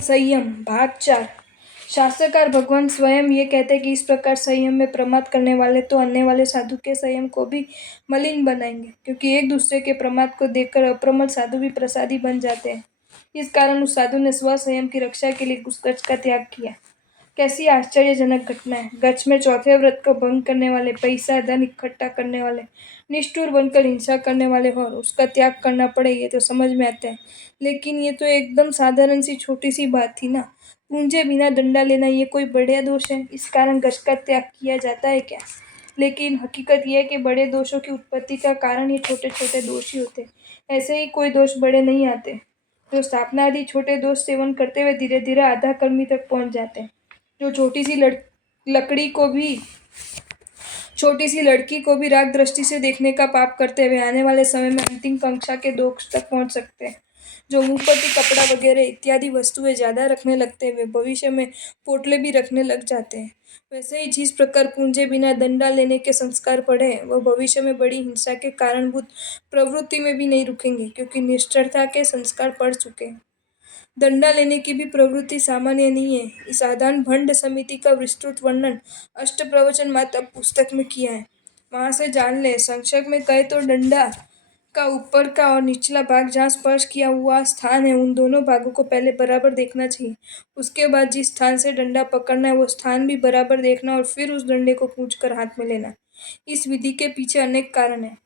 संयम भाग 4। शास्त्रकार भगवान स्वयं ये कहते हैं कि इस प्रकार संयम में प्रमाद करने वाले तो आने वाले साधु के संयम को भी मलिन बनाएंगे, क्योंकि एक दूसरे के प्रमाद को देखकर अप्रमद साधु भी प्रसादी बन जाते हैं। इस कारण उस साधु ने स्व संयम की रक्षा के लिए उस गज का त्याग किया। कैसी आश्चर्यजनक घटना है। गच्छ में चौथे व्रत को भंग करने वाले, पैसा धन इकट्ठा करने वाले, निष्ठुर बनकर हिंसा करने वाले और उसका त्याग करना पड़े, ये तो समझ में आता है। लेकिन ये तो एकदम साधारण सी छोटी सी बात थी ना। पूंजे बिना डंडा लेना ये कोई बड़ा दोष है? इस कारण गच्छ का त्याग किया जाता है क्या? लेकिन हकीकत यह है कि बड़े दोषों की उत्पत्ति का कारण ये छोटे छोटे दोष ही होते। ऐसे ही कोई दोष बड़े नहीं आते। जो स्थापना आदि छोटे दोष सेवन करते हुए धीरे धीरे आधा कर्मी तक पहुंच जाते हैं। जो छोटी सी लड़की को भी राग दृष्टि से देखने का पाप करते हुए आने वाले समय में अंतिम कक्षा के दोष तक पहुंच सकते हैं। जो मुंह पर कपड़ा वगैरह इत्यादि वस्तुएं ज्यादा रखने लगते हैं, वे भविष्य में पोटले भी रखने लग जाते हैं। वैसे ही जिस प्रकार पूंजे बिना दंडा लेने के संस्कार पड़े, वह भविष्य में बड़ी हिंसा के कारणभूत प्रवृत्ति में भी नहीं रुकेंगे, क्योंकि निष्ठुरता के संस्कार पड़ चुके हैं। दंडा लेने की भी प्रवृत्ति सामान्य नहीं है। इस साधारण भंड समिति का विस्तृत वर्णन अष्टप्रवचन माता पुस्तक में किया है, वहां से जान ले। संक्षेप में कहे तो डंडा का ऊपर का और निचला भाग जहाँ स्पर्श किया हुआ स्थान है, उन दोनों भागों को पहले बराबर देखना चाहिए। उसके बाद जिस स्थान से डंडा पकड़ना है वो स्थान भी बराबर देखना और फिर उस डंडे को खींचकर हाथ में लेना। इस विधि के पीछे अनेक कारण है।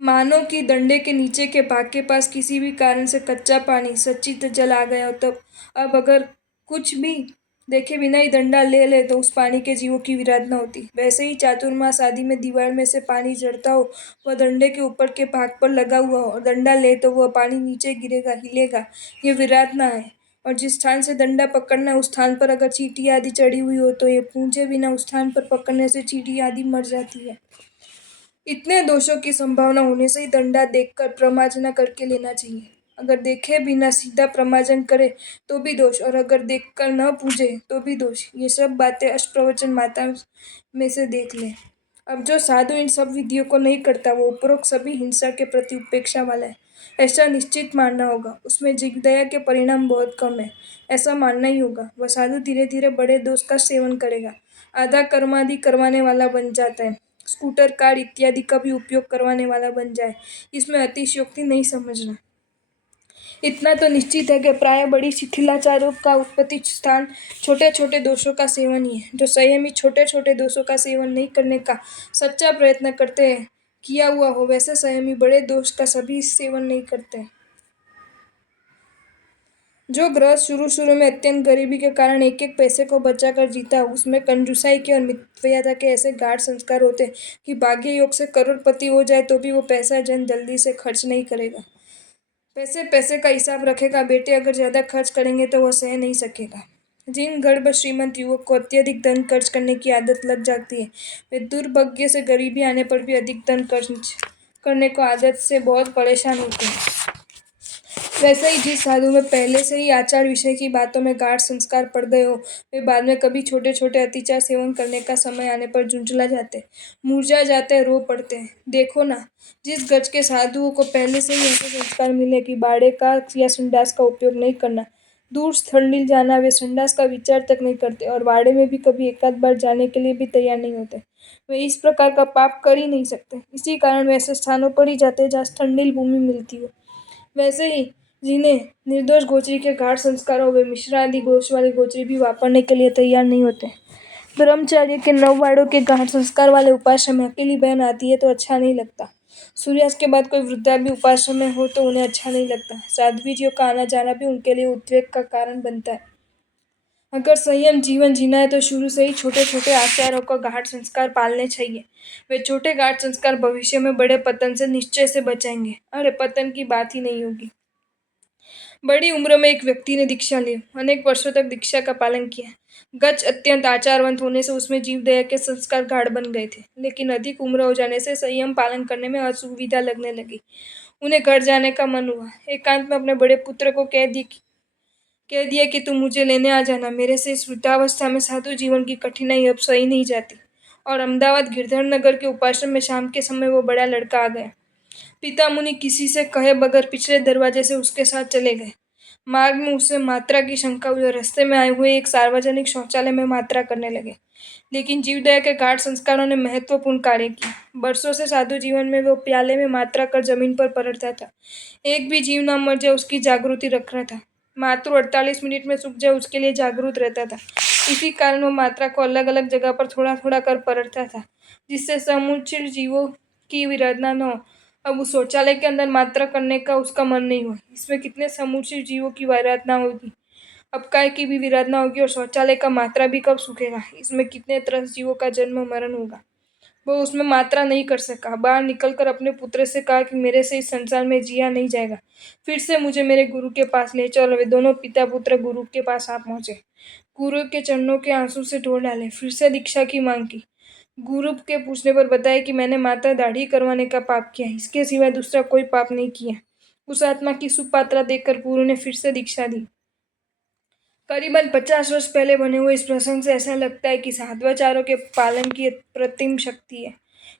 मानो कि डंडे के नीचे के भाग के पास किसी भी कारण से कच्चा पानी, सच्चित जल आ गया हो, तब अब अगर कुछ भी देखे बिना ही डंडा ले ले तो उस पानी के जीवों की विराधना होती। वैसे ही चातुर्मास आदि में दीवार में से पानी झरता हो, वह डंडे के ऊपर के भाग पर लगा हुआ हो और डंडा ले तो वह पानी नीचे गिरेगा, हिलेगा, ये विराधना है। और जिस स्थान से डंडा पकड़ना है उस स्थान पर अगर चींटी आदि चढ़ी हुई हो तो ये पूंजे बिना उस स्थान पर पकड़ने से चींटी आदि मर जाती है। इतने दोषों की संभावना होने से ही दंडा देखकर प्रमार्जन करके लेना चाहिए। अगर देखे बिना सीधा प्रमार्जन करे तो भी दोष, और अगर देखकर न पूजे तो भी दोष। ये सब बातें अष्टप्रवचन माता में से देख ले। अब जो साधु इन सब विधियों को नहीं करता, वो उपरोक्त सभी हिंसा के प्रति उपेक्षा वाला है, ऐसा निश्चित मानना होगा। उसमें जिग्दया के परिणाम बहुत कम है, ऐसा मानना ही होगा। वह साधु धीरे धीरे बड़े दोष का सेवन करेगा, आधा कर्मादि करवाने वाला बन जाता है, स्कूटर कार इत्यादि का भी उपयोग करवाने वाला बन जाए। इसमें अतिशयोक्ति नहीं समझना। इतना तो निश्चित है कि प्राय बड़ी शिथिलाचारों का उत्पत्ति स्थान छोटे छोटे दोषों का सेवन ही है। जो संयमी छोटे छोटे दोषों का सेवन नहीं करने का सच्चा प्रयत्न करते हैं, किया हुआ हो, वैसे संयमी बड़े दोष का सभी सेवन नहीं करते। जो गृहस्थ शुरू शुरू में अत्यंत गरीबी के कारण एक एक पैसे को बचाकर जीता, उसमें कंजूसाई के और मितव्ययता के ऐसे गाढ़ संस्कार होते हैं कि भाग्य योग से करोड़पति हो जाए तो भी वो पैसा जन जल्दी से खर्च नहीं करेगा। पैसे पैसे का हिसाब रखेगा। बेटे अगर ज्यादा खर्च करेंगे तो वह सह नहीं सकेगा। जिन गर्भ श्रीमंत युवक को अत्यधिक धन खर्च करने की आदत लग जाती है, वे दुर्भाग्य से गरीबी आने पर भी अधिक धन खर्च करने को आदत से बहुत परेशान होते हैं। वैसे ही जिस साधु में पहले से ही आचार विषय की बातों में गाढ़ संस्कार पड़ गए हो, वे बाद में कभी छोटे छोटे अतिचार सेवन करने का समय आने पर झुंझला जाते, मुरझा जाते, रो पड़ते हैं। देखो ना, जिस गज के साधुओं को पहले से ही ऐसे संस्कार मिले कि बाड़े का या संडास का उपयोग नहीं करना, दूर ठंडिल जाना, वे संडास का विचार तक नहीं करते और बाड़े में भी कभी एकाध बार जाने के लिए भी तैयार नहीं होते। वे इस प्रकार का पाप कर ही नहीं सकते। इसी कारण वे ऐसे स्थानों पर ही जाते जहाँ ठंडिल भूमि मिलती हो। वैसे ही जिन्हें निर्दोष गोचरी के गाढ़ संस्कार हो, वे मिश्रा आदि दोष वाली गोचरी भी वापरने के लिए तैयार नहीं होते। ब्रह्मचार्य के 9 वाड़ों के गाढ़ संस्कार वाले उपाश्रम में अकेली बहन आती है तो अच्छा नहीं लगता। सूर्यास्त के बाद कोई वृद्धा भी उपाश्रम में हो तो उन्हें अच्छा नहीं लगता। साध्वीजियों का आना जाना भी उनके लिए उद्वेग का कारण बनता है। अगर संयम जीवन जीना है तो शुरू से ही छोटे छोटे आचारों का गाढ़ संस्कार पालने चाहिए। वे छोटे गाढ़ संस्कार भविष्य में बड़े पतन से निश्चय से बचाएंगे। अरे पतन की बात ही नहीं होगी। बड़ी उम्र में एक व्यक्ति ने दीक्षा ली, अनेक वर्षों तक दीक्षा का पालन किया। गच्छ अत्यंत आचारवंत होने से उसमें जीवदया के संस्कार गाढ़ बन गए थे, लेकिन अधिक उम्र हो जाने से संयम पालन करने में असुविधा लगने लगी। उन्हें घर जाने का मन हुआ। एकांत में अपने बड़े पुत्र को कह दिया कि तुम मुझे लेने आ जाना। मेरे से इस वृद्धावस्था में साधु जीवन की कठिनाई अब सही नहीं जाती। और अहमदाबाद गिरधर नगर के उपाश्रम में शाम के समय वो बड़ा लड़का आ गया। पिता मुनि किसी से कहे बगैर पिछले दरवाजे से उसके साथ चले गए। मार्ग में उसे मात्रा की शंका हुई और रास्ते में आए हुए एक सार्वजनिक शौचालय में मात्रा करने लगे। लेकिन जीवदया के गाढ़ संस्कारों ने महत्वपूर्ण कार्य किया। बरसों से साधु जीवन में वो प्याले में मात्रा कर जमीन पर पलटता था। एक भी जीव न मर जाए उसकी जागृति रख रहा था। मात्र 48 मिनट में सूख जाए उसके लिए जागरूक रहता था। इसी कारण वो मात्रा को अलग अलग जगह पर थोड़ा थोड़ा कर पलटता था, जिससे समुचित जीवों की विरधना न हो। अब उस शौचालय के अंदर मात्रा करने का उसका मन नहीं हुआ। इसमें कितने समुचित जीवों की विरधना होगी, अब काय की भी विरधना होगी और शौचालय का मात्रा भी कब सूखेगा। इसमें कितने त्रस्त जीवों का जन्म मरण होगा। वो उसमें मात्रा नहीं कर सका। बाहर निकलकर अपने पुत्र से कहा कि मेरे से इस संसार में जिया नहीं जाएगा, फिर से मुझे मेरे गुरु के पास ले चलो। वे दोनों पिता पुत्र गुरु के पास आ पहुंचे। गुरु के चरणों के आंसू से धो डाले, फिर से दीक्षा की मांग की। गुरु के पूछने पर बताया कि मैंने माता दाढ़ी करवाने का पाप किया है, इसके सिवाय दूसरा कोई पाप नहीं किया। उस आत्मा की सुपात्रा देखकर गुरु ने फिर से दीक्षा दी। करीबन 50 वर्ष पहले बने हुए इस प्रसंग से ऐसा लगता है कि साधवाचारों के पालन की प्रतिम शक्ति है।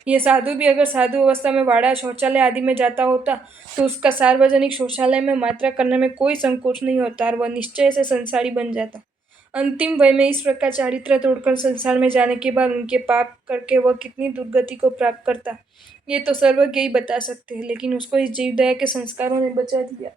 यह साधु भी अगर साधु अवस्था में वाड़ा शौचालय आदि में जाता होता तो उसका सार्वजनिक शौचालय में मात्रा करने में कोई संकोच नहीं होता और वह निश्चय से संसारी बन जाता। अंतिम वय में इस प्रकार चारित्र तोड़कर संसार में जाने के बाद उनके पाप करके वह कितनी दुर्गति को प्राप्त करता, ये तो सर्वज्ञ ही बता सकते हैं। लेकिन उसको इस जीवदया के संस्कारों ने बचा दिया।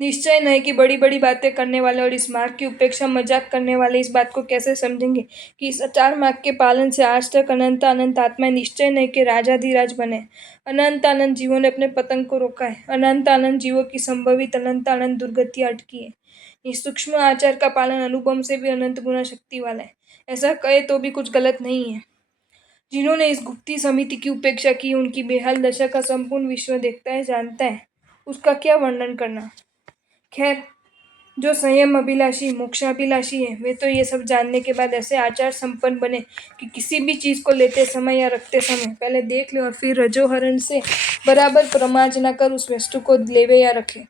निश्चय नहीं कि बड़ी बड़ी बातें करने वाले और इस मार्ग की उपेक्षा मजाक करने वाले इस बात को कैसे समझेंगे कि इस आचार मार्ग के पालन से आज तक अनंत अनंत आत्माएं निश्चय नहीं कि राजाधिराज बने। अनंत अनंत जीवों ने अपने पतंग को रोका है। अनंत अनंत जीवों की संभवित अनंत अनंत दुर्गतियां अटकी है। इस सूक्ष्म आचार का पालन अनुभव से भी अनंत गुना शक्ति वाला है। ऐसा कहे तो भी कुछ गलत नहीं है। जिन्होंने इस गुप्ती समिति की उपेक्षा की उनकी बेहाल दशा का संपूर्ण विश्व देखता है, जानता है। उसका क्या वर्णन करना। खैर, जो संयम अभिलाषी मोक्षाभिलाषी है वे तो ये सब जानने के बाद ऐसे आचार संपन्न बने कि किसी भी चीज को लेते समय या रखते समय पहले देख ले और फिर रजोहरण से बराबर प्रमार्जना कर उस वस्तु को लेवे या रखे।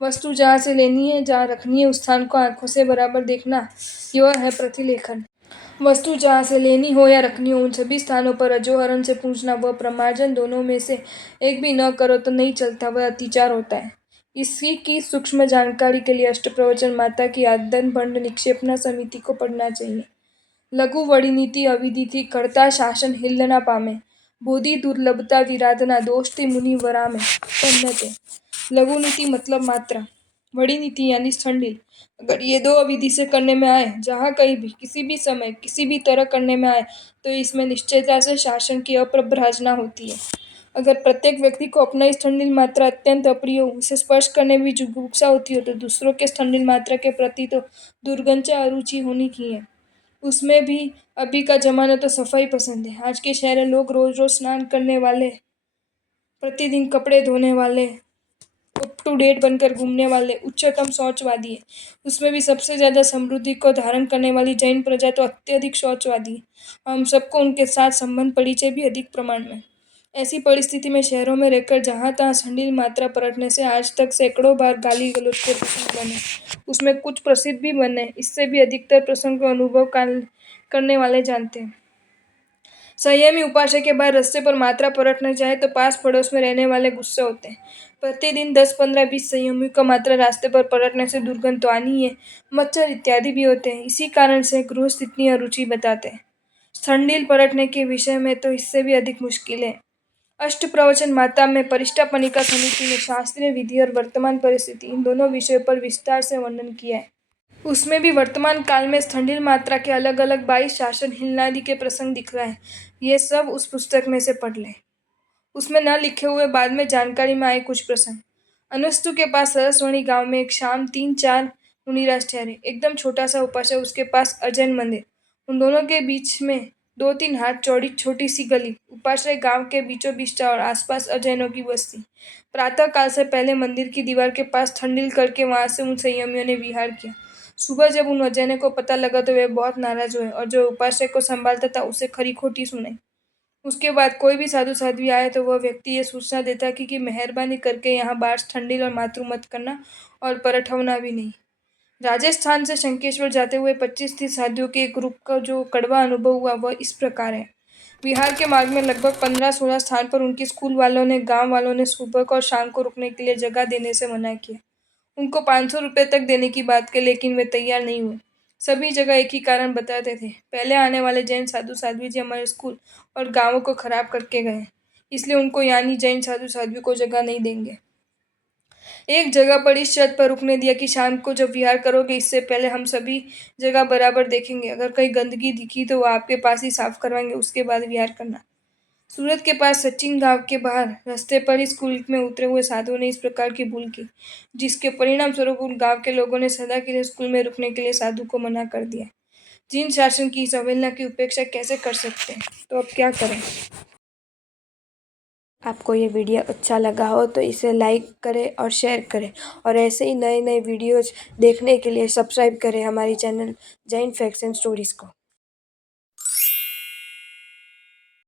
वस्तु जहाँ से लेनी है, जहाँ रखनी है, उस स्थान को आंखों से बराबर देखना, यह है प्रतिलेखन। वस्तु जहाँ से लेनी हो या रखनी हो उन सभी स्थानों पर रजोहरण से पूछना व प्रमार्जन दोनों में से एक भी न करो तो नहीं चलता, वह अतिचार होता है। इसी की सूक्ष्म जानकारी के लिए अष्टप्रवचन माता की आदन भंड निक्षेपना समिति को पढ़ना चाहिए। लघु वड़ी नीति अविदिति कर्ता शासन हिल न पामे, बोधि दुर्लभता विराधना दोषति मुनि वरा में पन्नते। लघु नीति मतलब मात्रा, वड़ी नीति यानी स्थंडिल। अगर ये दो अविधि से करने में आए, जहाँ कहीं भी किसी भी समय किसी भी तरह करने में आए, तो इसमें निश्चयता से शासन की अप्रभ्राजना होती है। अगर प्रत्येक व्यक्ति को अपना स्थंडिल मात्रा अत्यंत अप्रिय हो, उसे स्पर्श करने में भी जुगुप्सा होती हो, तो दूसरों के स्थंडिल मात्रा के प्रति तो दुर्गंचा अरुचि होनी की है। उसमें भी अभी का जमाना तो सफाई पसंद है। आज के शहर लोग रोज रोज स्नान करने वाले, प्रतिदिन कपड़े धोने वाले, अप टू डेट बनकर घूमने वाले उच्चतम शौचवादी है। उसमें भी सबसे ज्यादा समृद्धि को धारण करने वाली जैन प्रजा तो अत्यधिक शौचवादी है। हम सबको उनके साथ संबंध परिचय भी अधिक प्रमाण में। ऐसी परिस्थिति में शहरों में रहकर जहाँ तहाँ संडिल मात्रा पलटने से आज तक सैकड़ों बार गाली गलौज के प्रसंग बने, उसमें कुछ प्रसिद्ध भी बने। इससे भी अधिकतर प्रसंग को अनुभव करने वाले जानते हैं। संयमी उपासक के बाद रास्ते पर मात्रा पलटना चाहे तो पास पड़ोस में रहने वाले गुस्से होते हैं। प्रतिदिन 10, 15, 20 संयमियों का मात्रा रास्ते पर पलटने से दुर्गंध तो आनी है, मच्छर इत्यादि भी होते हैं। इसी कारण से गृहस्थ इतनी अरुचि बताते हैं। स्थंडिल पलटने के विषय में तो इससे भी अधिक मुश्किल है। अष्ट प्रवचन माता में परिष्टापनिका समिति ने शास्त्रीय विधि और वर्तमान परिस्थिति इन दोनों विषयों पर विस्तार से वर्णन किया है। उसमें भी वर्तमान काल में स्थंडिल मात्रा के अलग अलग 22 शासन हिलनादि के प्रसंग दिख रहा है। ये सब उस पुस्तक में से पढ़ लें। उसमें न लिखे हुए बाद में जानकारी में आए कुछ प्रसंग। अनुस्तु के पास सरसवणी गांव में एक शाम 3-4 मुनिराज ठहरे। एकदम छोटा सा उपासक, उसके पास अजैन मंदिर, उन दोनों के बीच में 2-3 हाथ चौड़ी छोटी सी गली। उपाश्रय गांव के बीचों बीच था और आसपास अजैनों की बस्ती। प्रातः काल से पहले मंदिर की दीवार के पास ठंडिल करके वहां से उन संयमियों ने विहार किया। सुबह जब उन अजैनों को पता लगा तो वे बहुत नाराज हुए और जो उपाश्रय को संभालता था उसे खरी खोटी सुनाई। उसके बाद कोई भी साधु साध्वी आए तो वह व्यक्ति ये सूचना देता कि मेहरबानी करके यहाँ बाहर ठंडिल और मातृ मत करना और परठवना भी नहीं। राजस्थान से शंकेश्वर जाते हुए 25-30 साधुओं के एक ग्रुप का जो कड़वा अनुभव हुआ वह इस प्रकार है। विहार के मार्ग में लगभग 15-16 स्थान पर उनके स्कूल वालों ने गांव वालों ने सुबह को और शाम को रुकने के लिए जगह देने से मना किया। उनको 500 रुपये तक देने की बात की, लेकिन वे तैयार नहीं हुए। सभी जगह एक ही कारण बताते थे, पहले आने वाले जैन साधु साध्वी जी हमारे स्कूल और गांवों को खराब करके गए, इसलिए उनको यानी जैन साधु साध्वी को जगह नहीं देंगे। एक जगह पर इस शर्त पर रुकने दिया कि शाम को जब विहार करोगे इससे पहले हम सभी जगह बराबर देखेंगे, अगर कहीं गंदगी दिखी तो वो आपके पास ही साफ करवाएंगे, उसके बाद विहार करना। सूरत के पास सचिन गांव के बाहर रास्ते पर ही स्कूल में उतरे हुए साधुओं ने इस प्रकार की भूल की, जिसके परिणाम स्वरूप उन गांव के लोगों ने सदा के लिए स्कूल में रुकने के लिए साधु को मना कर दिया। जिन शासन की इस अवहेलना की उपेक्षा कैसे कर सकते हैं, तो अब क्या करें। आपको ये वीडियो अच्छा लगा हो तो इसे लाइक करें और शेयर करें, और ऐसे ही नए नए वीडियोज़ देखने के लिए सब्सक्राइब करें हमारी channel Jain facts and stories को।